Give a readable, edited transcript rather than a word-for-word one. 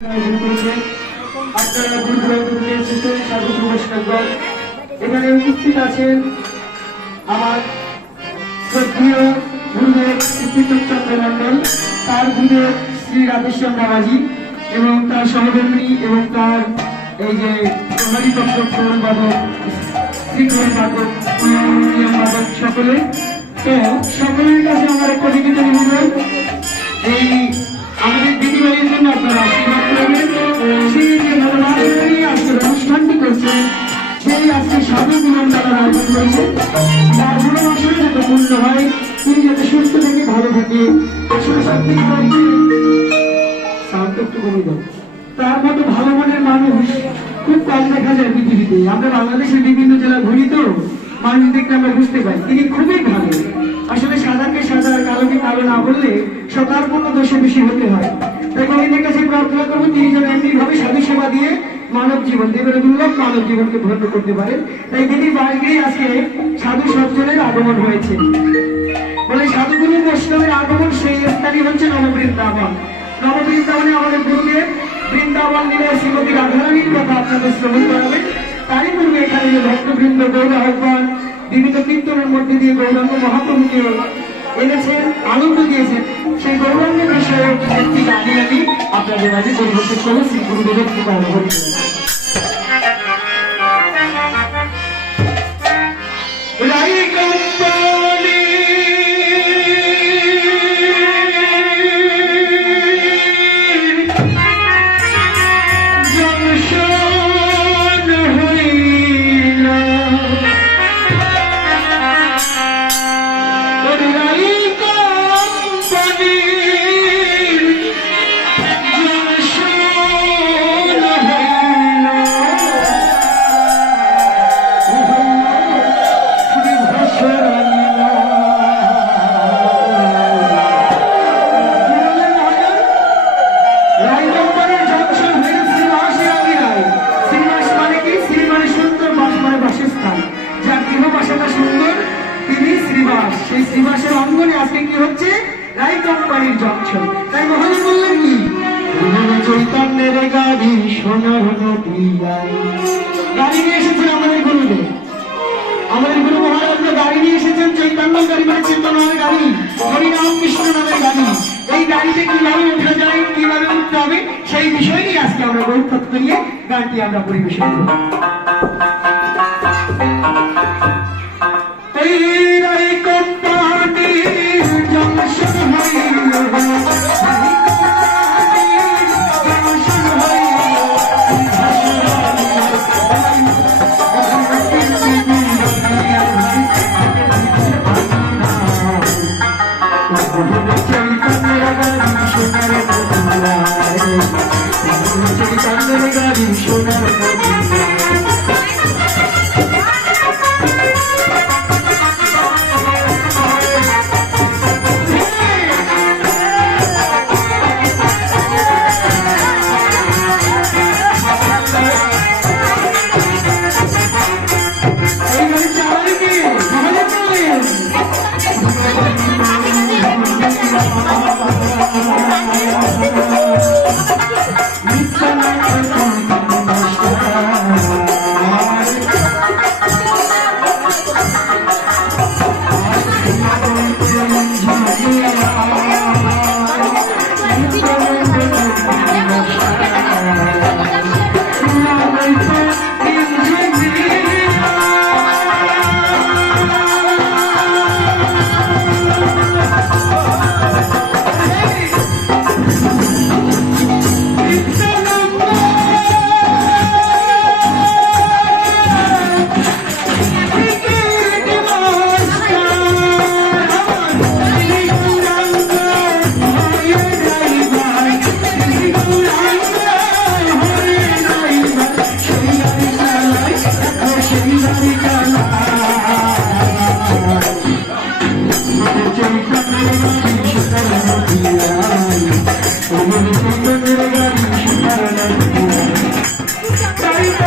আপনারা দূর থেকে এসেছেন স্বাগত নমস্কার। এখানে উপস্থিত আছেন আমার শ্রদ্ধেয় গুরুদেব চন্দ্র মন্ডল, তার গুরুদেব শ্রী রাধেশ্যাম বাবাজি এবং তার সহধর্মী এবং তার এই যে হরিপত্র প্রণ বাদক শ্রীকরণ বাদক বাদক সকলে। তো সকলের কাছে আমার একটা বিনীত নিবেদন, এই আমাদের দিদিবাড়ির জন্য আপনারা আশীর্বাদ করবেন। সেই যে নবনাথী আজকের অনুষ্ঠানটি করছে, সেই আজকে সাধু মিলন মেলার আয়োজন করেছে। তার ভালোবাসার যাতে পূর্ণ হয়, তিনি যাতে সুস্থ থেকে ভালো থাকে, আসলে সত্যি শান্ত একটু কমে দেয়। তার মতো ভালো মনের মানুষ খুব কম দেখা যায় পৃথিবীতে। আমরা বাংলাদেশের বিভিন্ন জেলা ঘুরি, তো মানুষ দেখলে আমরা বুঝতে পারি তিনি খুবই ভালো। আসলে সাদাকে সাদা আর কালোকে কালো না বললে সকাল কোনো দোষে বেশি হতে হয়। তাই কবিদের কাছে প্রার্থনা করবো তিনি যেন এমনি ভাবে সাধু সেবা দিয়ে মানব জীবন দেবের দুর্লভ মানব জীবনকে ধন্য করতে পারেন। তাই দিদির বাড়িতেই আজকে সাধু সজ্জনের আগমন হয়েছে। বলে সাধুগুরু বৈষ্ণবের আগমন সেই স্থানই হচ্ছে নববৃন্দাবন। নববৃন্দাবনে আমাদের গুরুদেব বৃন্দাবন লীলায় শ্রীমতী রাধারানীর কথা আপনাদের শ্রবণ করাবেন। তারই পূর্বে এখানে যে ভক্তবৃন্দ গৌর আহ্বান বিভিন্ন কীর্তনের মধ্যে দিয়ে গৌরাঙ্গ মহাপ্রভুকে এনেছেন, আনন্দ দিয়েছেন, সেই গৌরাঙ্গের বিষয়ে একটি গান আমি আপনাদের মাঝে পরিবেশন করবো শ্রী গুরুদেবের কৃপা অনুভব চৈতন্যের গাড়ি সোনার গাড়ি নিয়ে এসেছেন আমাদের গুরুদেব। আমাদের গুরু মহারাজ গাড়ি নিয়ে এসেছেন, চৈতন্য গাড়ি মানে চেতনার গাড়ি, হরিনাম কৃষ্ণ নামের গাড়ি। এই গাড়িতে কিভাবে উঠা যায়, কিভাবে উঠতে হবে, সেই বিষয় নিয়ে আজকে আমরা গৌরতত্ত্ব নিয়ে গানটি আমরা পরিবেশন করব। Bye.